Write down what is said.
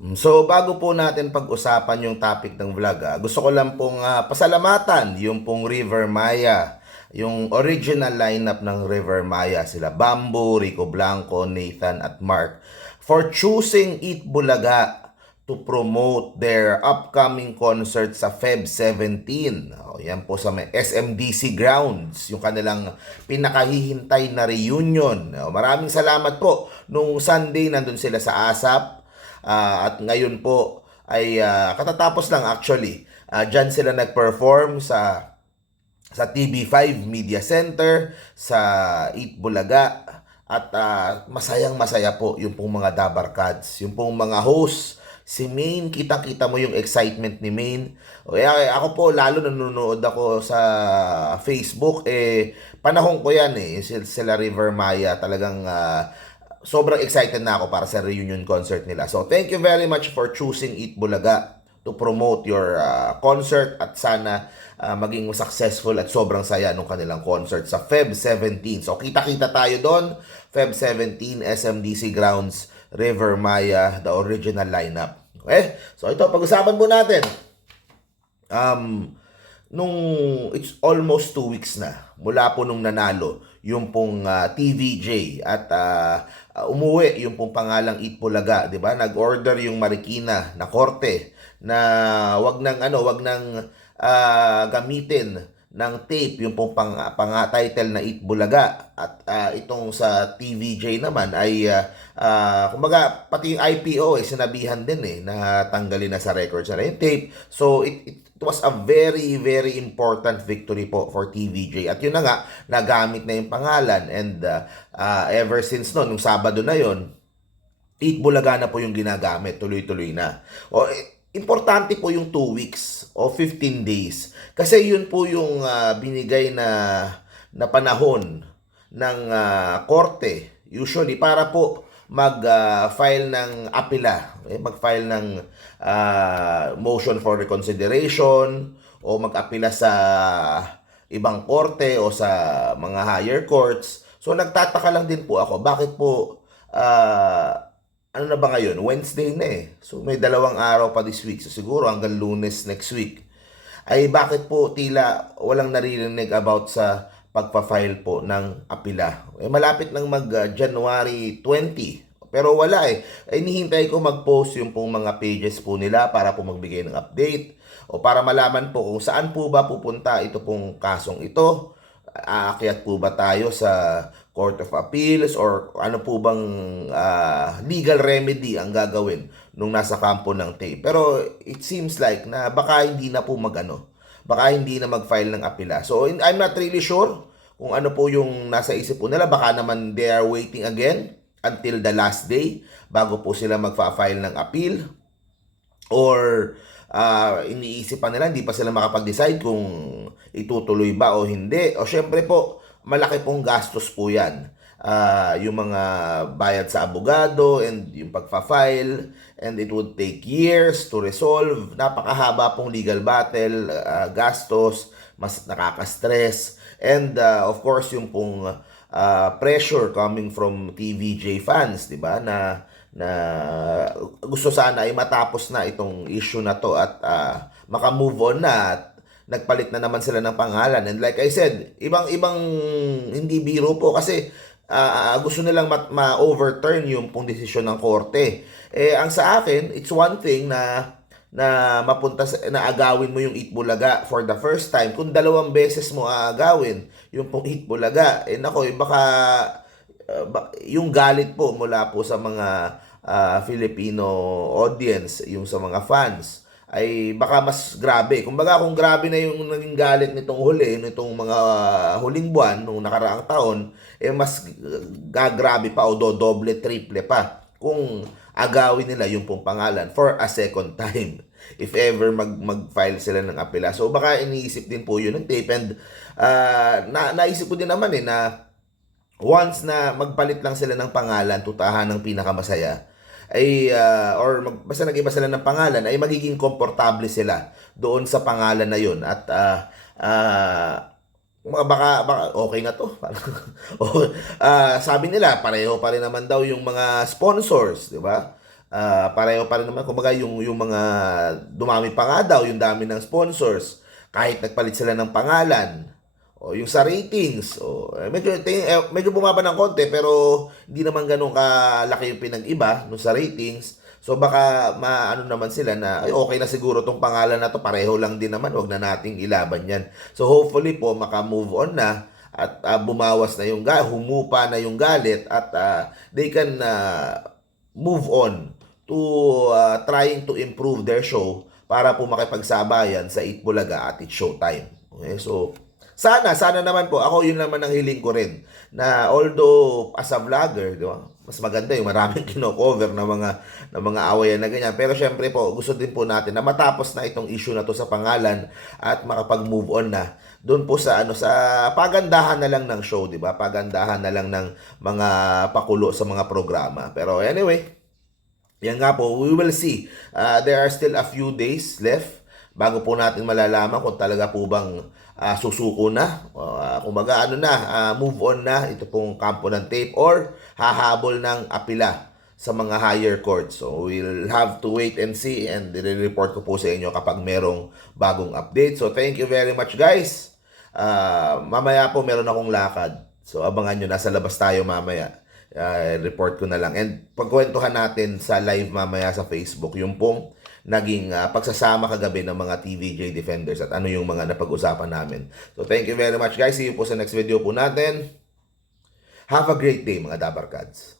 Mm, So bago po natin pag-usapan yung topic ng vlog, ah, gusto ko lang pong ah, pasalamatan yung pong River Maya, yung original lineup ng River Maya, sila Bamboo, Rico Blanco, Nathan at Mark, for choosing Eat Bulaga to promote their upcoming concert sa Feb 17. O, yan po sa may SMDC Grounds, yung kanilang pinakahihintay na reunion. O, maraming salamat po. Nung Sunday, nandun sila sa ASAP. Ah, at ngayon po ay ah, katatapos lang actually. Uh, Diyan sila nag-perform sa sa TV5 Media Center, sa Eat Bulaga, at ah, masayang masaya po yung pong mga Dabarkads, yung pong mga hosts, si Maine, kita-kita mo yung excitement ni Maine. O, eh, ako po, lalo nanonood ako sa Facebook, eh, panahon ko yan eh, sila, River Maya, talagang ah, sobrang excited na ako para sa reunion concert nila. So, thank you very much for choosing Eat Bulaga to promote your ah, concert at sana ah, maging successful at sobrang saya nung kanilang concert sa Feb 17. So, kita-kita tayo doon. Feb 17, SMDC Grounds, River Maya, the original lineup. Okay? So, ito, pag-usapan po natin. Um, nung it's almost two weeks na mula po nung nanalo yung pong ah, TVJ at ah, umuwi yung pong pangalang Eat Bulaga, 'di ba? Nag-order yung Marikina na korte na wag nang ano, wag nang ah, gamitin ng tape yung pong pang, pang title na Eat Bulaga at ah, itong sa TVJ naman ay ah, ah, kumbaga pati yung IPO eh sinabihan din eh na tanggalin na sa records na yung tape so it, it it was a very, very important victory po for TVJ. At yun na nga, nagamit na yung pangalan. And uh, uh, ever since no, nung Sabado na yon Eat Bulaga na po yung ginagamit. Tuloy-tuloy na. O, eh, importante po yung 2 weeks o 15 days. Kasi yun po yung uh, binigay na, na panahon ng uh, korte. Usually, para po mag-file ng apela, eh, mag-file ng ah, motion for reconsideration o mag-apela sa ibang korte o sa mga higher courts. So nagtataka lang din po ako, bakit po ah, ano na ba ngayon? Wednesday na eh. So may dalawang araw pa this week. So siguro hanggang lunes next week. Ay bakit po tila walang naririnig about sa pagpa-file po ng apila. Eh, malapit nang mag uh, January 20. Pero wala eh. Ay hinihintay ko mag-post yung pong mga pages po nila para po magbigay ng update o para malaman po kung saan po ba pupunta ito pong kasong ito. Aakyat po ba tayo sa Court of Appeals or ano po bang ah, legal remedy ang gagawin nung nasa kampo ng tape. Pero it seems like na baka hindi na po magano baka hindi na mag-file ng apila. So, I'm not really sure kung ano po yung nasa isip po nila. Baka naman they are waiting again until the last day bago po sila magfa-file ng appeal. Or ah, iniisip pa nila, hindi pa sila makapag-decide kung itutuloy ba o hindi. O syempre po, malaki pong gastos po yan. Ah, yung mga bayad sa abogado and yung pagfa-file and it would take years to resolve. Napakahaba pong legal battle, ah, gastos, mas nakaka-stress. And ah, of course, yung pong ah, pressure coming from TVJ fans, 'di ba? Na na gusto sana ay matapos na itong issue na to at ah, maka-move on na at nagpalit na naman sila ng pangalan. And like I said, ibang-ibang hindi biro po kasi ah, gusto nilang ma-overturn yung pong desisyon ng korte. Eh, ang sa akin, it's one thing na na mapunta sa, na agawin mo yung Itbulaga for the first time. Kung dalawang beses mo aagawin yung pong Itbulaga, eh nako, eh, baka uh, ba- yung galit po mula po sa mga ah, Filipino audience, yung sa mga fans, ay baka mas grabe. Kumbaga kung grabe na yung naging galit nitong huli, nitong mga huling buwan, nung nakaraang taon, eh mas gagrabe pa o dodoble, triple pa kung agawin nila yung pong pangalan for a second time if ever mag mag-file sila ng apela. So baka iniisip din po yun ng tape and ah, na naisip ko din naman eh na once na magpalit lang sila ng pangalan, tutahan ng pinakamasaya, ay, ah, or mag, basta nag-iba sila ng pangalan, ay magiging komportable sila doon sa pangalan na yun. At, ah, mga baka, baka okay na to. Ah, sabi nila, pareho pa rin naman daw yung mga sponsors, di ba? Ah, pareho pa rin naman kumbaga yung yung mga dumami pa nga daw yung dami ng sponsors kahit nagpalit sila ng pangalan o yung sa ratings o eh, medyo eh, medyo bumaba ng konti pero hindi naman ganun kalaki yung pinag-iba no sa ratings so baka maano naman sila na ay, okay na siguro tong pangalan na to pareho lang din naman wag na nating ilaban yan so hopefully po maka-move on na at ah, bumawas na yung galit, humupa na yung galit at ah, they can ah, move on to uh, trying to improve their show para po makipagsabayan sa Eat Bulaga at It's Showtime. Okay, so sana, sana naman po, ako yun naman ang hiling ko rin, na although as a vlogger, di ba, mas maganda yung maraming kino-cover na mga, na mga awayan na ganyan. Pero syempre po, gusto din po natin na matapos na itong issue na to sa pangalan at makapag-move on na doon po sa ano sa pagandahan na lang ng show, di ba? Pagandahan na lang ng mga pakulo sa mga programa. Pero anyway, yan nga po, we will see. Uh, there are still a few days left bago po natin malalaman kung talaga po bang ah, susuko na. Uh, kumbaga ano na, ah, move on na ito pong kampo ng tape or hahabol ng apila sa mga higher courts. So we'll have to wait and see and report ko po sa inyo kapag merong bagong update. So thank you very much guys. Ah, mamaya po meron akong lakad. So abangan nyo, nasa labas tayo mamaya uh, report ko na lang. And pagkwentuhan natin sa live mamaya sa Facebook, yung pong naging uh, pagsasama kagabi ng mga TVJ Defenders at ano yung mga napag-usapan namin. So thank you very much guys. See you po sa next video po natin. Have a great day mga Dabarkads.